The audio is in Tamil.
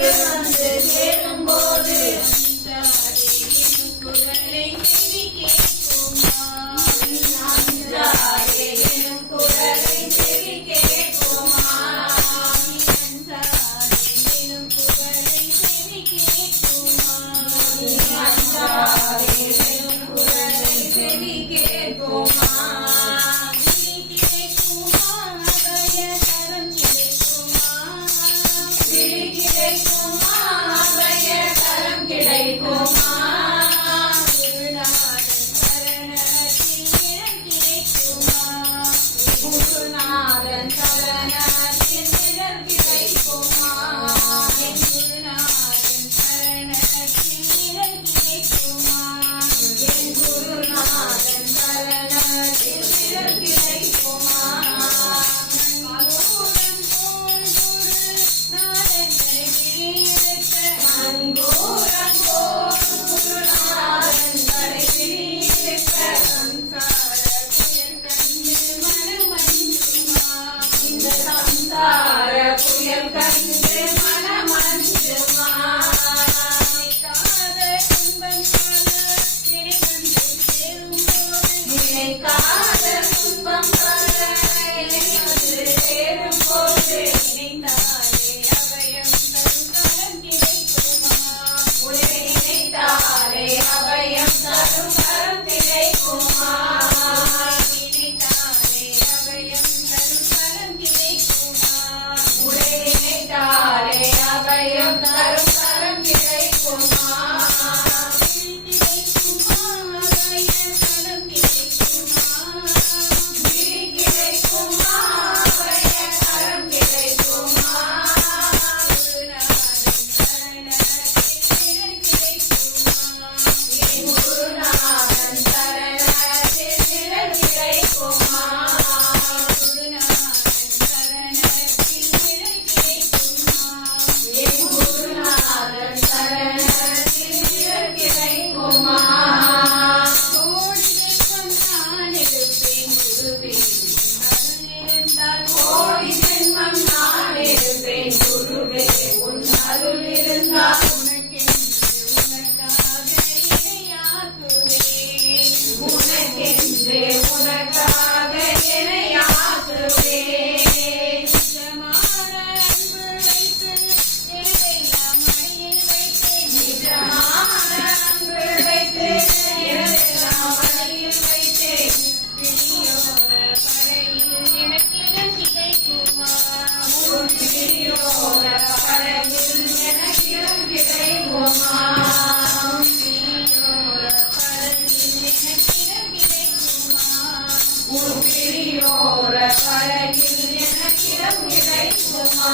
வந்து சேரும்போது குரலை செவி கேட்குமா? அஞ்சாதே எனும் குரலை செவி கேட்குமா? அஞ்சாதே எனும் குரலை செவி கேட்குமா? அஞ்சாதே எனும் குரலை செவி கேட்குமா? கிடைக்குமா? அபய கரம் கிடைக்குமா? குருநாதன் சரணத்தில் நிழல் கிடைக்குமா? குருநாதன் சரணத்தில் நிழல் கிடைக்குமா? என் குருநாதன் சரணத்தில் நிழல் கிடைக்குமா? புயல் கண்டு மனமஞ்சுமா? நினைக்காத துன்பம் பல வந்து சேரும்போது நினைத்தாலே அபயம் தரும் கரம் கிடைக்குமா? உன்னை நினைத்தாலே அபயம் தரும் கரம் கிடைக்குமா? நினைத்தாலே அபயம் தரும் கரம் கிடைக்குமா? உன்னை நினைத்தாலே அபயம் தரும் கரம் கிடைக்குமா? கோடி ஜென்மம் நான் இருப்பேன் குருவே, உன் அருள் இருந்தால் உனக்கென்றே உனக்காக இணையாக்குவேன். நிஜமான அன்பு வைத்து இரவெல்லாம் மடியில் வைத்தேன். நிஜமான அன்பு வைத்து இரவெல்லாம் மடியில் வைத்தேன். பிரியோர படையில் எனக்கு கிடைக்குமா? உன் பிரியோர படையில் எனக்கு கிடைக்குமா? உன் பிரியோர படையில் எனக்கு கிடைக்குமா?